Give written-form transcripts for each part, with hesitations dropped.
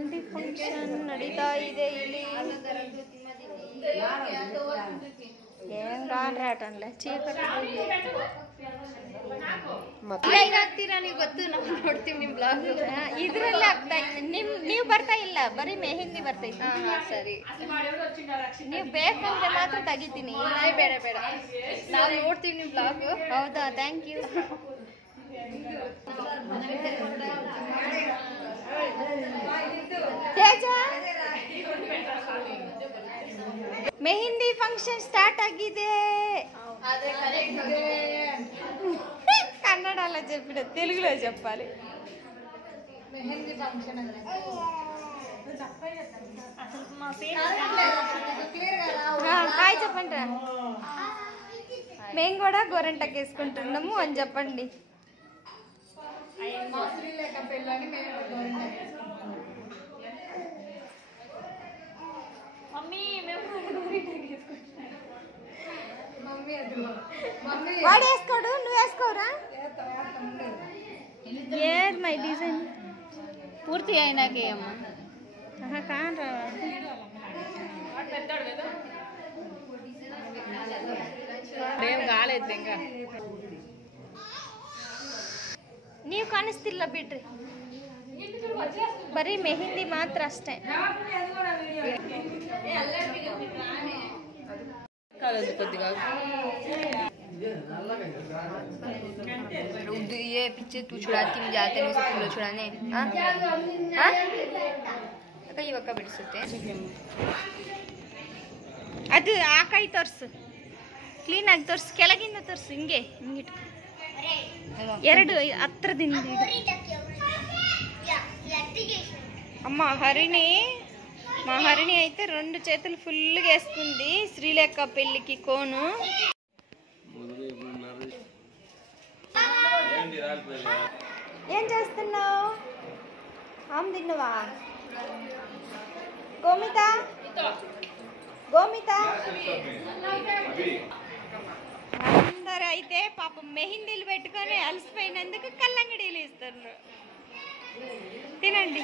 ಹಲ್ದಿ function ನಡೀತಾ ಇದೆ ಇಲ್ಲಿ. ಏನ್ ಗಾಂಡ್ರೆ ಆಟನ್ಲೆ ಚೀಕಟ್ಟಿ ಆಗ್ತೀರಾ ನೀವು ಗೊತ್ತು, ನಾವು ನೋಡ್ತೀವಿ ನಿಮ್ ಬ್ಲಾಗ್. ಇದ್ರಲ್ಲೇ ಆಗ್ತಾ ನೀವು ಬರ್ತಾ ಇಲ್ಲ, ಬರೀ ಮೆಹಂದಿ ಬರ್ತೈತಿ. ಸರಿ, ನೀವು ಬೇಕಂದ್ರೆ ಮಾತ್ರ ತೆಗಿತೀನಿ. ಬೇಡ ಬೇಡ, ನಾವು ನೋಡ್ತೀವಿ ನಿಮ್ ಬ್ಲಾಗ್. ಹೌದಾ, thank you. Mehndi function start ಆಗಿದೆ. కన్నడలో చెప్పిన తెలుగులో చెప్పాలి. మెహందీ ఫంక్షన్ హాయ్ చెప్పండి రా. మేము కూడా గోరంటకి వేసుకుంటున్నాము అని చెప్పండి. వాడు వేసుకోడు, నువ్వు వేసుకోరా? ఏది మై డిజైన్ పూర్తి అయినాకే అమ్మా. కానరా ఏం కాలేదు ఇంకా. ನೀವು ಕಾಣಿಸ್ತಿಲ್ಲ ಬಿಡ್ರಿ, ಬರೀ ಮೆಹಂದಿ ಮಾತ್ರ ಅಷ್ಟೇ. కొద్దిగా ये पीछे तू छुड़ाती मुझे आते नहीं सब फूलों छुड़ाने. ಕೈ ಒಕ್ಕ ಬಿಡಿಸುತ್ತೆ. ಅದು ಆ ಕೈ ತೋರಿಸು, ಕ್ಲೀನಾಗಿ ತೋರಿಸು, ಕೆಳಗಿಂದ ತೋರಿಸು, ಹಿಂಗೆ ಹಿಂಗಿಟ್ಟು ಎರಡು ಹತ್ರದಿಂದ. అమ్మ హరిణి, మా హరిణి అయితే 2 చేతులు ఫుల్గా వేసుకుంది శ్రీలేఖ పెళ్ళికి కోను. ఏం చేస్తున్నావు? ఆమె తిన్నవా? గోమిత గోమిత అందరూ అయితే పాపం మెహిందీలు పెట్టుకొని అలసిపోయినందుకు కల్లంగడీలు ఇస్తున్నారు. తినండి.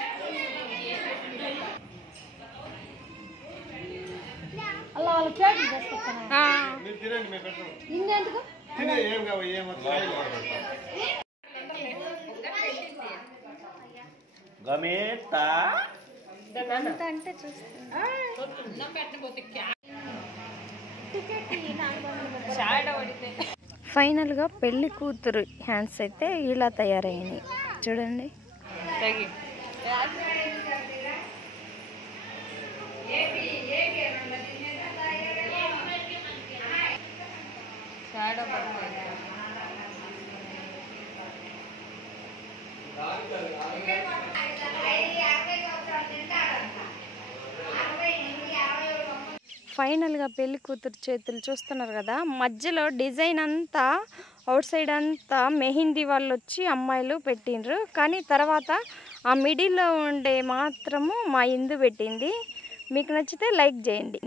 అలా వాళ్ళు ప్లేట్ ఇంకెందుకు అంటే చూస్తున్నా. ఫైనల్గా పెళ్లి కూతురు హ్యాండ్స్ అయితే ఇలా తయారయ్యాయి చూడండి. ఫైనల్గా పెళ్లి కూతురు చేతులు చూస్తున్నారు కదా, మధ్యలో డిజైన్ అంతా అవుట్ సైడ్ అంతా మెహందీ వాళ్ళు వచ్చి అమ్మాయిలు పెట్టిండ్రు, కానీ తర్వాత ఆ మిడిల్లో ఉండే మాత్రము మా ఇందు పెట్టింది. మీకు నచ్చితే లైక్ చేయండి.